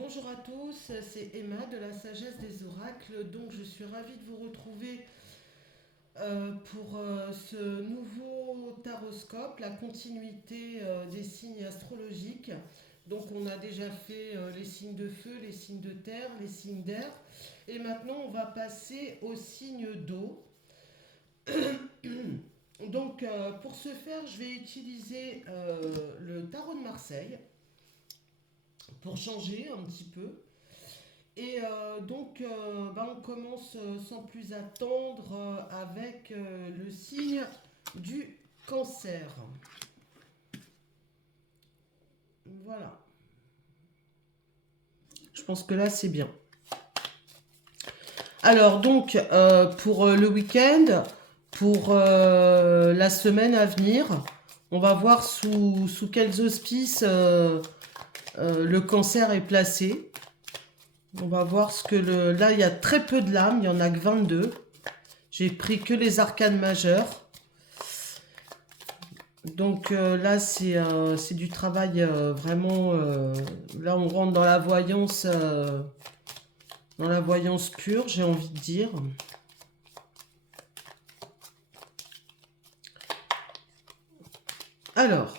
Bonjour à tous, c'est Emma de la Sagesse des Oracles. Donc, je suis ravie de vous retrouver pour ce nouveau taroscope, la continuité des signes astrologiques. Donc, on a déjà fait les signes de feu, les signes de terre, les signes d'air. Et maintenant, on va passer aux signes d'eau. Donc, pour ce faire, je vais utiliser le tarot de Marseille pour changer un petit peu. On commence sans plus attendre avec le signe du cancer. Voilà, je pense que là c'est bien. Alors donc, pour le week-end, pour la semaine à venir, on va voir sous quels auspices le cancer est placé. On va voir ce que le... Là, il y a très peu de lames, il n'y en a que 22. J'ai pris que les arcanes majeures. Donc là, c'est du travail vraiment... là, on rentre dans la voyance pure, j'ai envie de dire. Alors,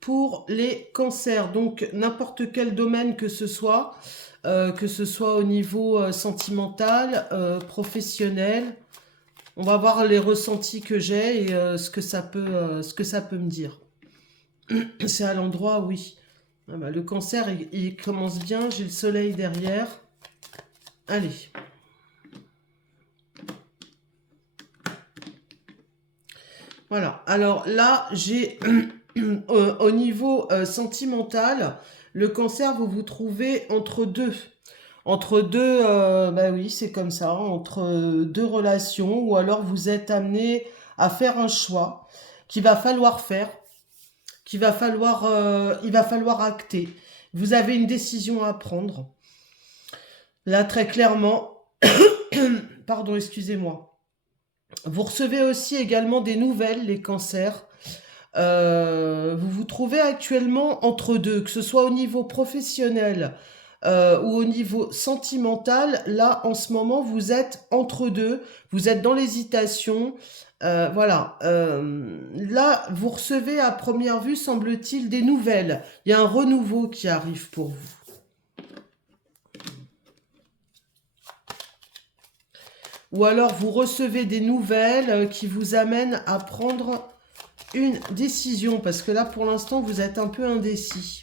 pour les cancers, donc n'importe quel domaine que ce soit au niveau sentimental, professionnel, on va voir les ressentis que j'ai et ce que ça peut me dire. C'est à l'endroit, oui. Ah bah, le cancer, il commence bien. J'ai le soleil derrière. Allez. Voilà. Alors là, j'ai au niveau sentimental, le cancer, vous vous trouvez entre deux. Entre deux, bah oui, c'est comme ça, entre deux relations, ou alors vous êtes amené à faire un choix qu'il va falloir faire, il va falloir acter. Vous avez une décision à prendre. Là, très clairement, pardon, excusez-moi. Vous recevez aussi également des nouvelles, les cancers. Vous vous trouvez actuellement entre deux, que ce soit au niveau professionnel ou au niveau sentimental. Là, en ce moment, vous êtes entre deux, vous êtes dans l'hésitation. Voilà. Là, vous recevez à première vue, semble-t-il, des nouvelles. Il y a un renouveau qui arrive pour vous. Ou alors vous recevez des nouvelles qui vous amènent à prendre une décision, parce que là, pour l'instant, vous êtes un peu indécis.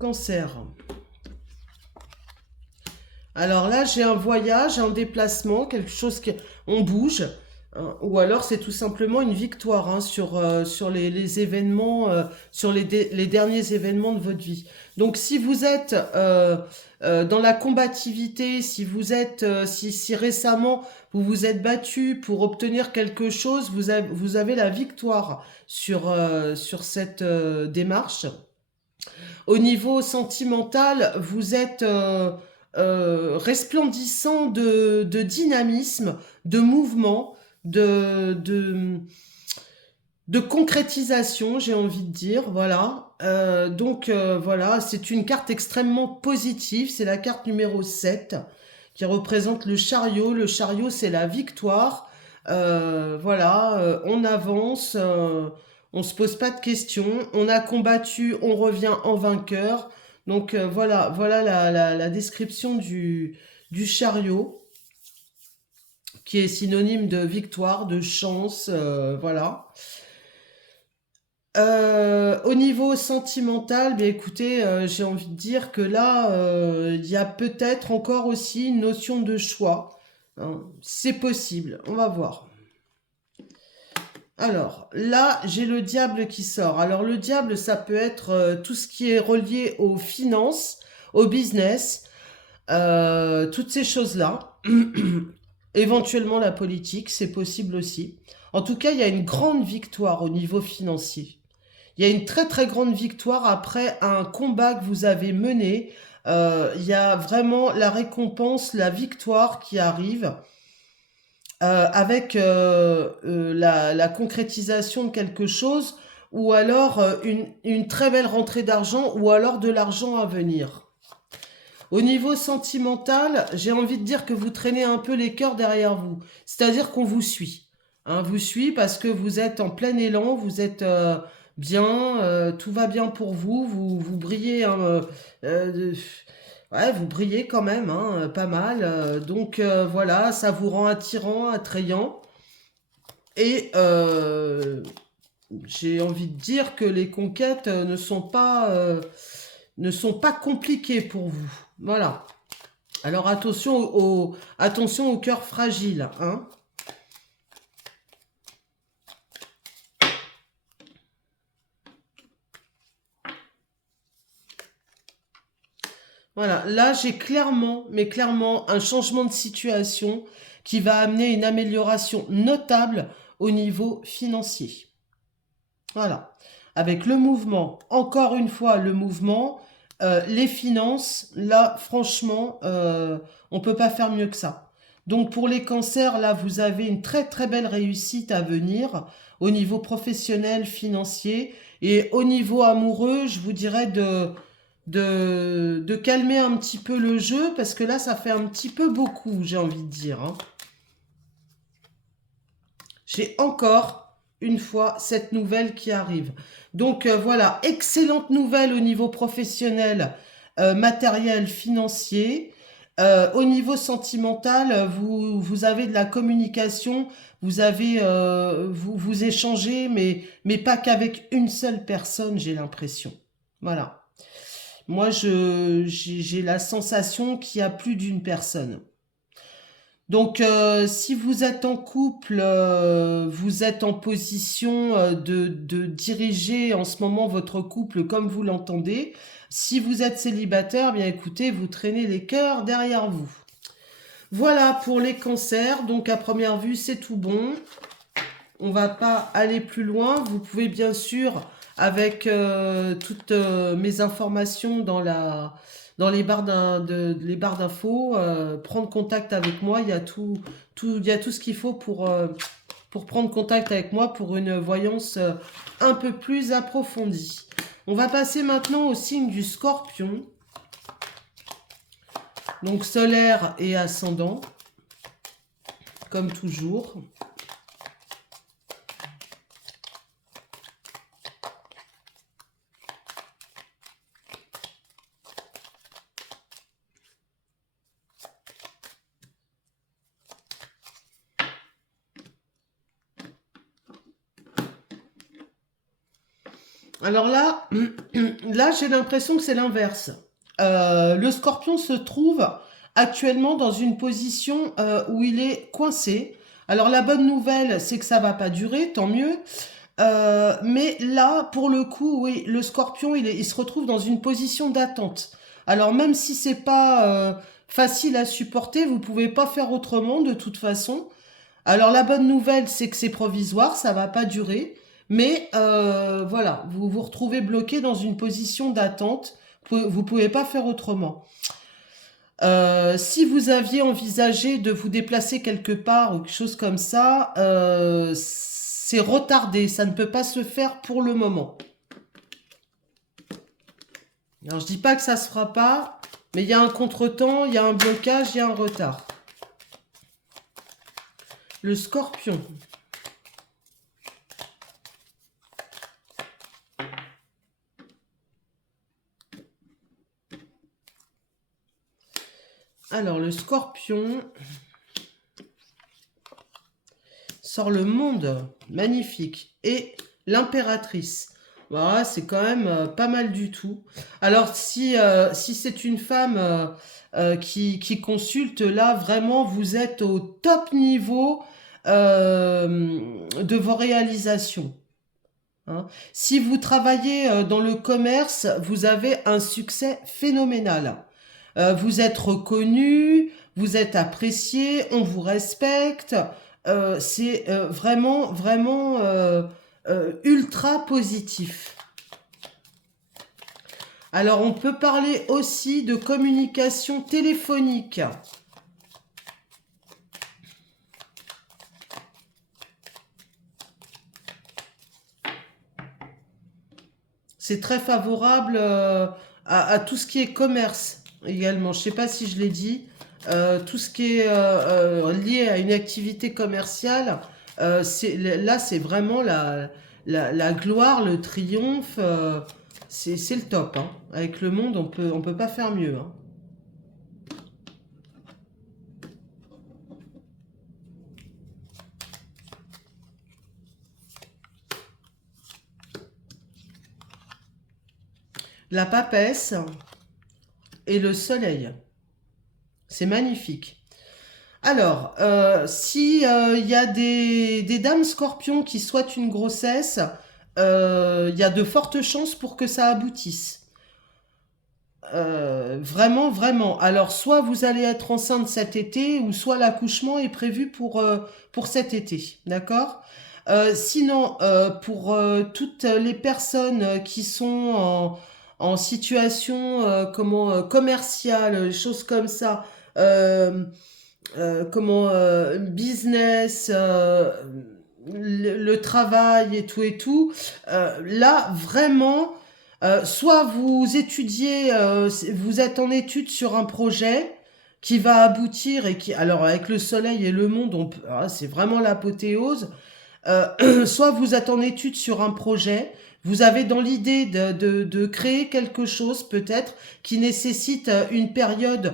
Cancer. Alors là, j'ai un voyage, un déplacement, quelque chose qui... On bouge. Hein, ou alors, c'est tout simplement une victoire hein, sur les événements, sur les derniers événements de votre vie. Donc, si vous êtes dans la combativité, si vous êtes, si récemment vous vous êtes battu pour obtenir quelque chose, vous avez la victoire sur cette démarche. Au niveau sentimental, vous êtes resplendissant de dynamisme, de mouvement, de concrétisation, j'ai envie de dire. Voilà. Voilà, c'est une carte extrêmement positive. C'est la carte numéro 7 qui représente le chariot. Le chariot, c'est la victoire. Voilà, on avance. On se pose pas de questions, on a combattu, on revient en vainqueur. Donc voilà la description du chariot, qui est synonyme de victoire, de chance, voilà. Au niveau sentimental, bien écoutez, j'ai envie de dire que là, il y a peut-être encore aussi une notion de choix. Hein. C'est possible, on va voir. Alors, là, j'ai le diable qui sort. Alors, le diable, ça peut être tout ce qui est relié aux finances, au business, toutes ces choses-là. Éventuellement, la politique, c'est possible aussi. En tout cas, il y a une grande victoire au niveau financier. Il y a une très, très grande victoire après un combat que vous avez mené. Il y a vraiment la récompense, la victoire qui arrive avec la concrétisation de quelque chose. ou alors une très belle rentrée d'argent, ou alors de l'argent à venir. Au niveau sentimental, j'ai envie de dire que vous traînez un peu les cœurs derrière vous. C'est-à-dire qu'on vous suit. Hein, vous suit parce que vous êtes en plein élan, vous êtes bien, tout va bien pour vous, vous brillez. Hein, ouais, vous brillez quand même, hein, pas mal. Donc voilà, ça vous rend attirant, attrayant. Et j'ai envie de dire que les conquêtes ne sont pas compliquées pour vous. Voilà. Alors attention au cœur fragile. Hein. Voilà, là j'ai clairement, mais clairement, un changement de situation qui va amener une amélioration notable au niveau financier. Voilà. Avec le mouvement, encore une fois, le mouvement, les finances, là, franchement, on ne peut pas faire mieux que ça. Donc pour les cancers, là, vous avez une très très belle réussite à venir au niveau professionnel, financier. Et au niveau amoureux, je vous dirais de calmer un petit peu le jeu, parce que là, ça fait un petit peu beaucoup, j'ai envie de dire. Hein. J'ai encore une fois cette nouvelle qui arrive. Donc voilà, excellente nouvelle au niveau professionnel, matériel, financier. Au niveau sentimental, vous avez de la communication, vous échangez, mais pas qu'avec une seule personne, j'ai l'impression. Voilà. Moi, j'ai la sensation qu'il y a plus d'une personne. Donc, si vous êtes en couple, vous êtes en position de diriger en ce moment votre couple comme vous l'entendez. Si vous êtes célibataire, bien écoutez, vous traînez les cœurs derrière vous. Voilà pour les cancers. Donc, à première vue, c'est tout bon. On va pas aller plus loin. Vous pouvez bien sûr, avec toutes mes informations dans les barres les barres d'infos, prendre contact avec moi. Il y a il y a tout ce qu'il faut pour prendre contact avec moi pour une voyance un peu plus approfondie. On va passer maintenant au signe du Scorpion. Donc solaire et ascendant, comme toujours. Alors là, là j'ai l'impression que c'est l'inverse. Le Scorpion se trouve actuellement dans une position où il est coincé. Alors la bonne nouvelle, c'est que ça va pas durer, tant mieux. Mais là, pour le coup, oui, le Scorpion, il se retrouve dans une position d'attente. Alors même si c'est pas facile à supporter, vous pouvez pas faire autrement de toute façon. Alors la bonne nouvelle, c'est que c'est provisoire, ça va pas durer, mais voilà, vous vous retrouvez bloqué dans une position d'attente, vous pouvez pas faire autrement. Si vous aviez envisagé de vous déplacer quelque part ou quelque chose comme ça, c'est retardé, ça ne peut pas se faire pour le moment. Alors je dis pas que ça se fera pas, mais il y a un contretemps, il y a un blocage, il y a un retard. Le Scorpion. Alors, le Scorpion sort le monde, magnifique, et l'impératrice. Voilà, c'est quand même pas mal du tout. Alors, si c'est une femme qui consulte, là, vraiment, vous êtes au top niveau de vos réalisations. Hein. Si vous travaillez dans le commerce, vous avez un succès phénoménal. Vous êtes reconnu, vous êtes apprécié, on vous respecte. C'est vraiment, vraiment ultra positif. Alors, on peut parler aussi de communication téléphonique. C'est très favorable à tout ce qui est commerce également. Je ne sais pas si je l'ai dit. Tout ce qui est lié à une activité commerciale, là, c'est vraiment la gloire, le triomphe. C'est le top. Hein. Avec le monde, on peut pas faire mieux. Hein. La papesse et le soleil. C'est magnifique. Alors, si il y a des dames scorpions qui souhaitent une grossesse, il y a de fortes chances pour que ça aboutisse. Vraiment, vraiment. Alors, soit vous allez être enceinte cet été, ou soit l'accouchement est prévu pour cet été. D'accord? Sinon, pour toutes les personnes qui sont en situation commerciale, choses comme ça, euh, business, le travail et tout, là vraiment, soit vous étudiez, vous êtes en étude sur un projet qui va aboutir et qui, alors avec le soleil et le monde, c'est vraiment l'apothéose. Soit vous êtes en étude sur un projet, vous avez dans l'idée de créer quelque chose peut-être qui nécessite une période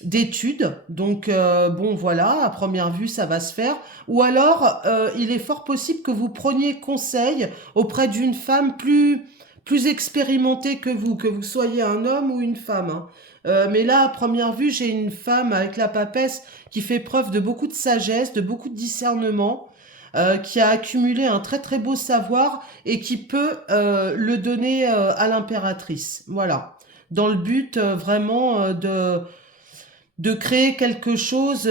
d'études. Donc bon voilà, à première vue ça va se faire. Ou alors il est fort possible que vous preniez conseil auprès d'une femme plus expérimentée que vous soyez un homme ou une femme. Hein. Mais là, à première vue, j'ai une femme avec la papesse qui fait preuve de beaucoup de sagesse, de beaucoup de discernement, qui a accumulé un très très beau savoir et qui peut le donner à l'impératrice. Voilà. Dans le but vraiment de créer quelque chose,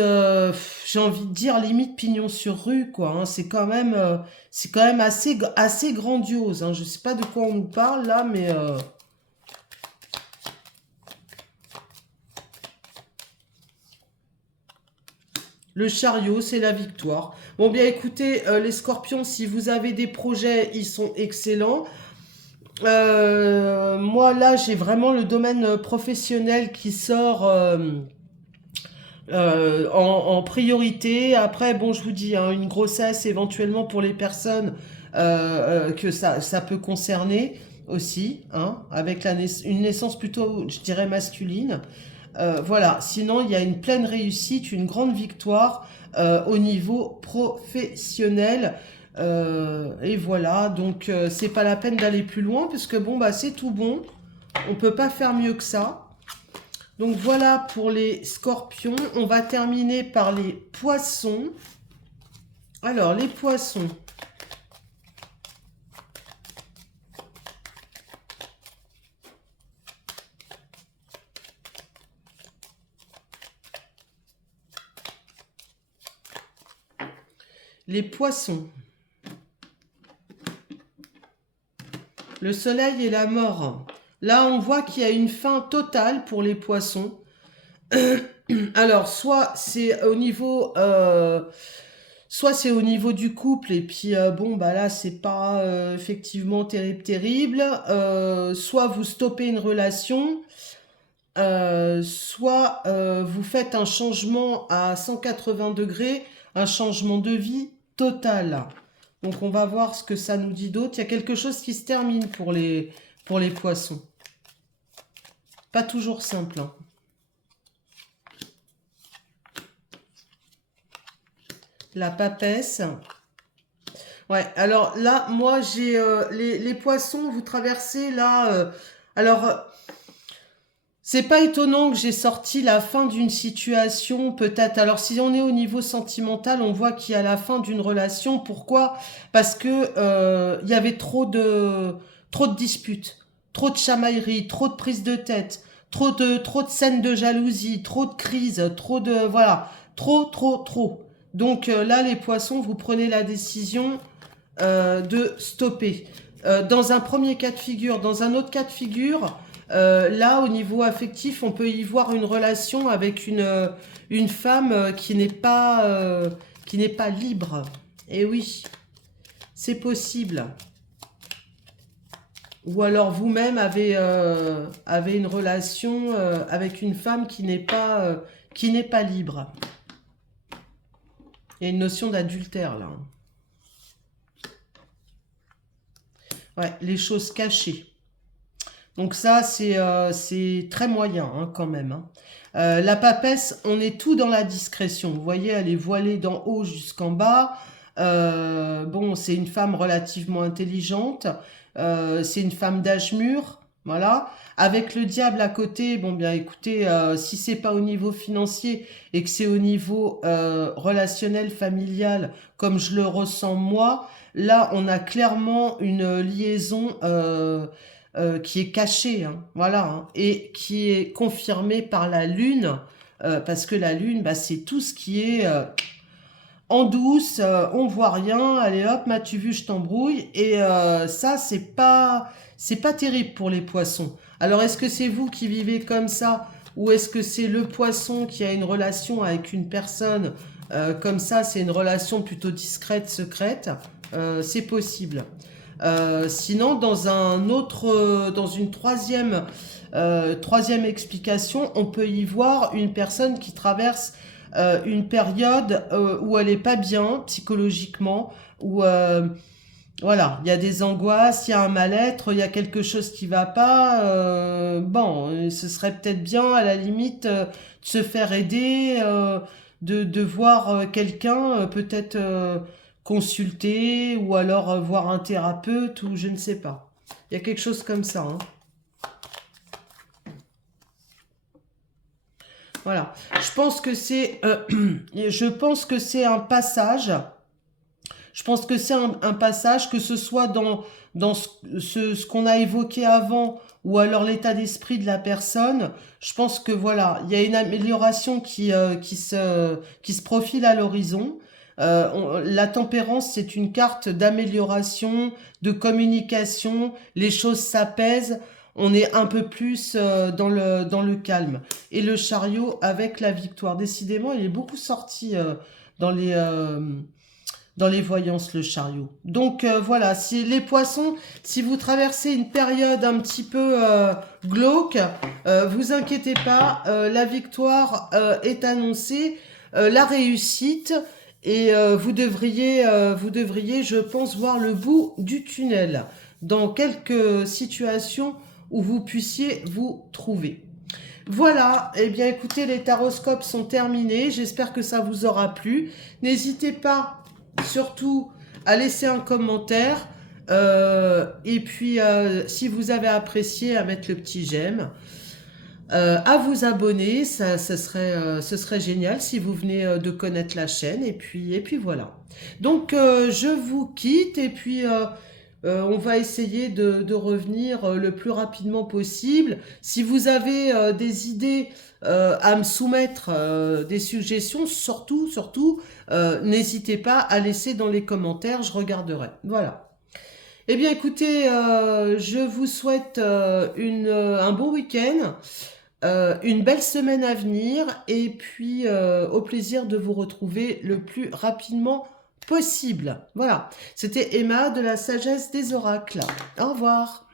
j'ai envie de dire limite pignon sur rue, quoi. Hein. C'est quand même assez grandiose. Hein. Je sais pas de quoi on nous parle là, mais le chariot, c'est la victoire. Bon, bien écoutez, les scorpions, si vous avez des projets, ils sont excellents. Moi, là, j'ai vraiment le domaine professionnel qui sort en priorité. Après, bon, je vous dis, hein, une grossesse éventuellement pour les personnes que ça peut concerner aussi, hein, avec une naissance plutôt, je dirais, masculine. Voilà, sinon il y a une pleine réussite, une grande victoire au niveau professionnel. Et voilà, donc c'est pas la peine d'aller plus loin, puisque bon, bah c'est tout bon. On peut pas faire mieux que ça. Donc voilà pour les scorpions. On va terminer par les poissons. Alors, les poissons. Les poissons. Le soleil et la mort. Là, on voit qu'il y a une fin totale pour les poissons. Alors, soit c'est au niveau du couple, et puis bon, bah là, c'est pas effectivement terrible. Soit vous stoppez une relation, soit vous faites un changement à 180 degrés, un changement de vie total. Donc, on va voir ce que ça nous dit d'autre. Il y a quelque chose qui se termine pour les poissons. Pas toujours simple, hein. La papesse. Ouais, alors là, moi, j'ai les poissons, vous traversez là. Alors, c'est pas étonnant que j'ai sorti la fin d'une situation, peut-être. Alors, si on est au niveau sentimental, on voit qu'il y a la fin d'une relation. Pourquoi? Parce que il y avait trop de disputes, trop de chamailleries, trop de prises de tête, trop de scènes de jalousie, trop de crises, voilà, trop. Donc là, les poissons, vous prenez la décision de stopper. Dans un premier cas de figure, dans un autre cas de figure, là, au niveau affectif, on peut y voir une relation avec une femme qui n'est pas libre. Et oui, c'est possible. Ou alors vous-même avez une relation avec une femme qui n'est pas libre. Il y a une notion d'adultère là. Ouais, les choses cachées. Donc ça, c'est très moyen hein, quand même. Hein. La papesse, on est tout dans la discrétion. Vous voyez, elle est voilée d'en haut jusqu'en bas. Bon, c'est une femme relativement intelligente. C'est une femme d'âge mûr. Voilà. Avec le diable à côté, bon bien écoutez, si c'est pas au niveau financier et que c'est au niveau relationnel, familial, comme je le ressens moi, là on a clairement une liaison qui est cachée, hein, voilà, hein, et qui est confirmée par la lune, parce que la lune, bah, c'est tout ce qui est en douce, on voit rien, allez hop, m'as-tu vu, je t'embrouille, et ça, c'est pas terrible pour les poissons. Alors, est-ce que c'est vous qui vivez comme ça, ou est-ce que c'est le poisson qui a une relation avec une personne comme ça, c'est une relation plutôt discrète, secrète, c'est possible. Sinon, dans une troisième explication, on peut y voir une personne qui traverse une période où elle n'est pas bien psychologiquement, où voilà, il y a des angoisses, il y a un mal-être, il y a quelque chose qui va pas. Bon, ce serait peut-être bien à la limite de se faire aider, de voir quelqu'un peut-être consulter ou alors voir un thérapeute ou je ne sais pas. Il y a quelque chose comme ça. Hein. Voilà. Je pense que c'est un passage. Je pense que c'est un passage, que ce soit dans ce qu'on a évoqué avant ou alors l'état d'esprit de la personne. Je pense que voilà, il y a une amélioration qui se profile à l'horizon. La tempérance, c'est une carte d'amélioration, de communication. Les choses s'apaisent. On est un peu plus dans le calme. Et le chariot avec la victoire. Décidément, il est beaucoup sorti dans les voyances, le chariot. Donc voilà, si les poissons, si vous traversez une période un petit peu glauque, vous inquiétez pas, la victoire est annoncée, la réussite, et vous devriez, je pense, voir le bout du tunnel dans quelques situations où vous puissiez vous trouver. Voilà, eh bien écoutez, les taroscopes sont terminés, j'espère que ça vous aura plu. N'hésitez pas surtout à laisser un commentaire et puis si vous avez apprécié, à mettre le petit j'aime, à vous abonner, ce serait génial si vous venez de connaître la chaîne, et puis voilà. Donc je vous quitte et puis on va essayer de revenir le plus rapidement possible. Si vous avez des idées à me soumettre, des suggestions, surtout, n'hésitez pas à laisser dans les commentaires, je regarderai. Voilà. Eh bien, écoutez, je vous souhaite un bon week-end, une belle semaine à venir, et puis au plaisir de vous retrouver le plus rapidement possible. Voilà, c'était Emma de la Sagesse des Oracles. Au revoir.